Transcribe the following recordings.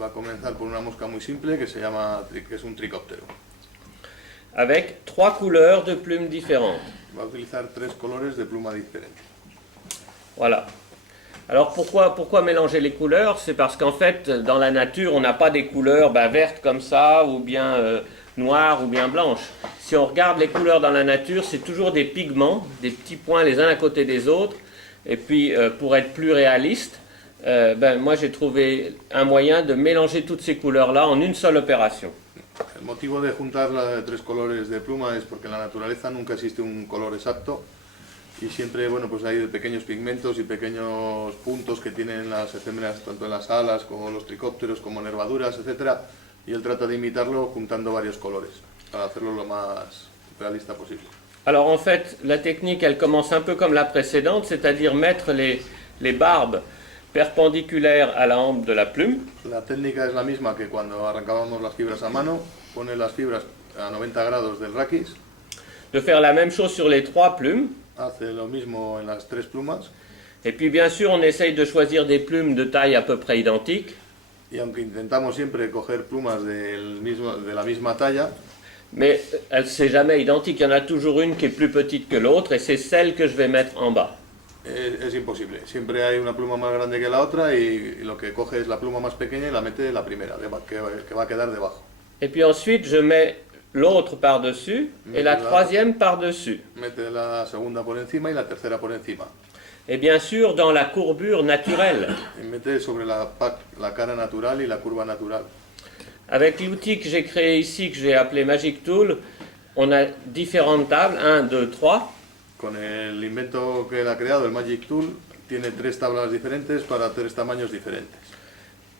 va a comenzar por una mosca muy simple que que es un tricóptero. Avec 3 couleurs de plumes différentes. Va a utilizar 3 colores de pluma diferentes. Voilà. Alors pourquoi mélanger les couleurs? C'est parce qu'en fait, dans la nature, on n'a pas des couleurs vertes comme ça, ou bien noires, ou bien blanches. Si on regarde les couleurs dans la nature, c'est toujours des pigments, des petits points les uns à côté des autres. Et puis, pour être plus réaliste, moi j'ai trouvé un moyen de mélanger toutes ces couleurs-là en une seule opération. El motivo de juntar los 3 colores de pluma es porque en la naturaleza nunca existe un color exacto y siempre, bueno, pues hay pequeños pigmentos y pequeños puntos que tienen las efémeras tanto en las alas como los tricópteros como nervaduras, etcétera, y él trata de imitarlo juntando varios colores para hacerlo lo más realista posible. Alors en fait, la technique, elle commence un peu comme la précédente, c'est-à-dire mettre les barbes perpendiculaires à la hampe de la plume. La técnica es la misma que cuando arrancábamos las fibras a mano, pone las fibras a 90 grados del raquis. De faire la même chose sur les 3 plumes. Hace lo mismo en las 3 plumas. Et puis bien sûr, on essaye de choisir des plumes de taille à peu près identique. Y aunque intentamos siempre coger plumas de la misma talla, mais c'est jamais identique, il y en a toujours une qui est plus petite que l'autre et c'est celle que je vais mettre en bas. Es imposible, siempre hay una pluma más grande que la otra y lo que coge es la pluma más pequeña y la mete la primera, que va a quedar debajo. Et puis ensuite je mets l'autre par-dessus et la troisième par-dessus. Mete la segunda por encima y la tercera por encima. Et bien sûr dans la courbure naturelle. Y mete sobre la cara natural y la curva natural. Avec l'outil que j'ai créé ici, que j'ai appelé Magic Tool, on a différentes tables, 1, 2, 3. Con el invento que él ha creado, el Magic Tool, tiene 3 tablas diferentes para 3 tamaños diferentes.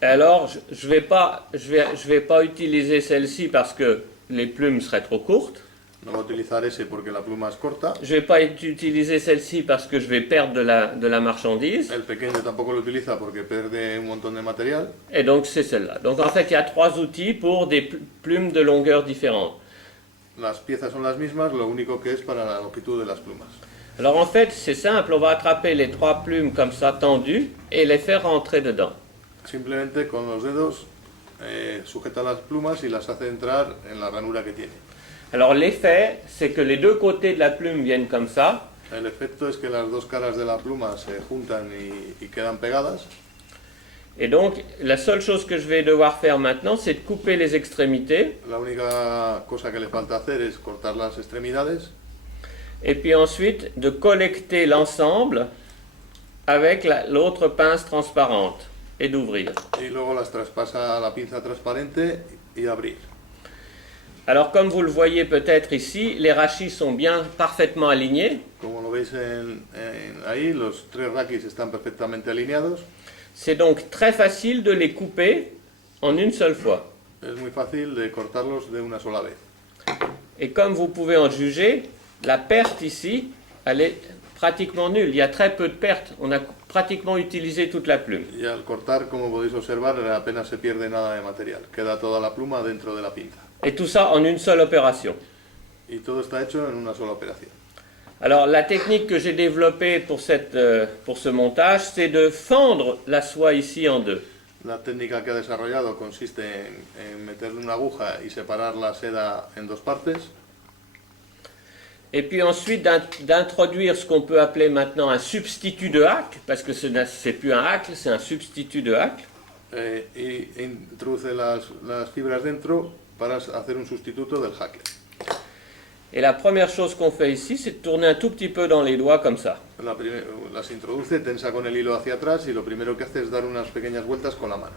Alors, je vais pas utiliser celle-ci parce que les plumes seraient trop courtes. No va a utilizar ese porque la pluma es corta. Je vais pas utiliser celle-ci parce que je vais perdre de la marchandise. El pequeño tampoco lo utiliza porque pierde un montón de material. Et donc c'est celle-là. Donc en fait, il y a 3 outils pour des plumes de longueur différentes. Las piezas son las mismas, lo único que es para la longitud de las plumas. Alors en fait, c'est simple, on va attraper les 3 plumes comme ça tendues et les faire rentrer dedans. Simplemente con los dedos sujeta las plumas y las hace entrar en la ranura que tiene. Alors l'effet, c'est que les 2 côtés de la plume viennent comme ça. El efecto es que las 2 caras de la pluma se juntan y quedan pegadas. Et donc, la seule chose que je vais devoir faire maintenant, c'est de couper les extrémités. La única cosa que le falta hacer es cortar las extremidades. Et puis ensuite, de collecter l'ensemble avec l'autre pince transparente et d'ouvrir. Y luego las traspasa a la pinza transparente y abrir. Alors, comme vous le voyez peut-être ici, les rachis sont bien parfaitement alignés. Como lo veis ahí, los 3 raquis están perfectamente alineados. C'est donc très facile de les couper en une seule fois. Es muy fácil de cortarlos de una sola vez. Et comme vous pouvez en juger, la perte ici, elle est pratiquement nulle. Il y a très peu de pertes. On a pratiquement utilisé toute la plume. Y al cortar, como podéis observar, apenas se pierde nada de material. Queda toda la pluma dentro de la pinza. Et tout ça en une seule opération. Y todo está hecho en una sola operación. Alors la technique que j'ai développée pour ce montage, c'est de fendre la soie ici en 2. La técnica que ha desarrollado consiste en meterle una aguja y separar la seda en 2 partes. Et puis ensuite d'introduire ce qu'on peut appeler maintenant un substitut de hack, parce que ce n'est plus un hack, c'est un substitut de hack. Y introduce las fibras dentro para hacer un sustituto del hacker. Et la première chose qu'on fait ici, c'est de tourner un tout petit peu dans les doigts comme ça. Las introduce, tensa con el hilo hacia atrás y lo primero que hace es dar unas pequeñas vueltas con la mano.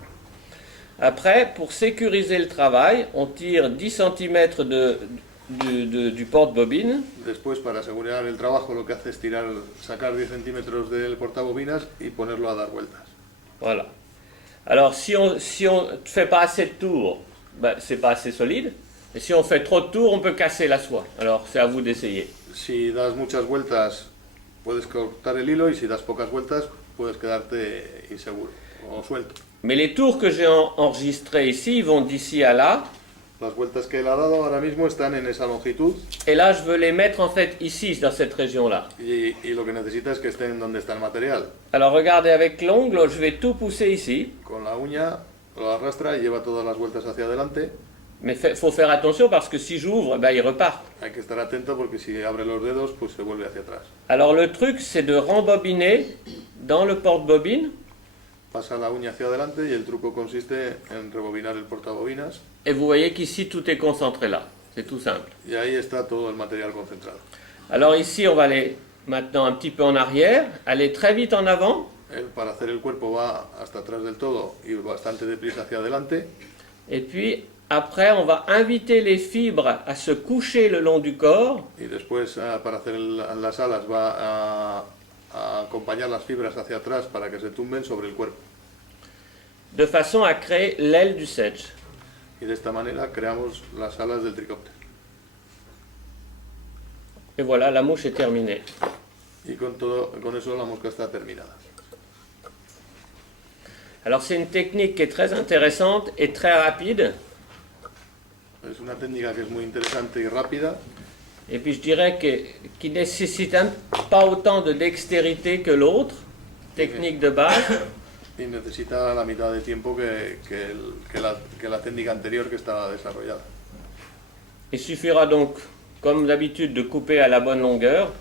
Après, pour sécuriser le travail, on tire 10 cm du porte-bobine. Después, para asegurar el trabajo, lo que hace es sacar 10 centímetros del portabobinas y ponerlo a dar vueltas. Voilà. Alors, si on ne fait pas assez de tours, c'est pas assez solide. Et si on fait trop de tours, on peut casser la soie. Alors, c'est à vous d'essayer. Si das muchas vueltas, puedes cortar el hilo y si das pocas vueltas, puedes quedarte inseguro o suelto. Mais les tours que j'ai enregistrés ici, ils vont d'ici à là. Las vueltas que él ha dado ahora mismo están en esa longitud. Et là, je veux les mettre en fait ici, dans cette région-là. Y lo que necesita es que estén donde está el material. Alors, regardez avec l'ongle, je vais tout pousser ici. Con la uña lo arrastra y lleva todas las vueltas hacia adelante. Mais il faut faire attention parce que si j'ouvre, il repart. Hay que estar atento porque si abre los dedos, pues se vuelve hacia atrás. Alors le truc, c'est de rembobiner dans le porte-bobine. Pasa la uña hacia adelante y el truco consiste en rebobinar el portabobinas. Et vous voyez qu'ici, tout est concentré là. C'est tout simple. Y ahí está todo el material concentrado. Alors ici, on va aller maintenant un petit peu en arrière, aller très vite en avant. Para hacer el cuerpo va hasta atrás del todo y bastante deprisa hacia adelante. Et puis, après, on va inviter les fibres à se coucher le long du corps. Y después, para hacer las alas, va a acompañar las fibras hacia atrás para que se tumben sobre el cuerpo. De façon à créer l'aile du sedge. Y de esta manera creamos las alas del tricóptero. Et voilà, la mouche est terminée. Y con eso la mosca está terminada. Alors c'est une technique qui est très intéressante et très rapide. Es una técnica que es muy interesante y rápida. Et puis je dirais qui nécessite pas autant de dextérité que l'autre, technique de base. Y necesita la mitad de tiempo que la técnica anterior que estaba desarrollada. Il suffira donc, comme d'habitude, de couper à la bonne longueur.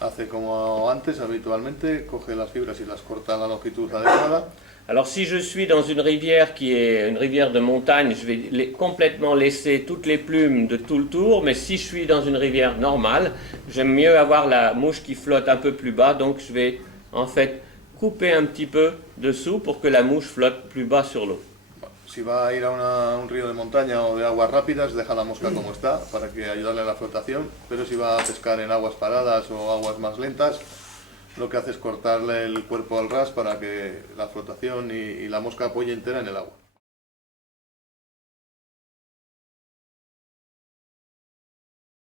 Hace como antes, habitualmente, coge las fibras y las corta a la longitud adecuada. Alors si je suis dans une rivière qui est une rivière de montagne, je vais complètement laisser toutes les plumes de tout le tour, mais si je suis dans une rivière normale, j'aime mieux avoir la mouche qui flotte un peu plus bas, donc je vais en fait couper un petit peu dessous pour que la mouche flotte plus bas sur l'eau. Si va a ir a un río de montaña o de aguas rápidas, deja la mosca como está para que ayudarle a la flotación, pero si va a pescar en aguas paradas o aguas más lentas, lo que hace es cortarle el cuerpo al ras para que la flotación y la mosca apoye entera en el agua.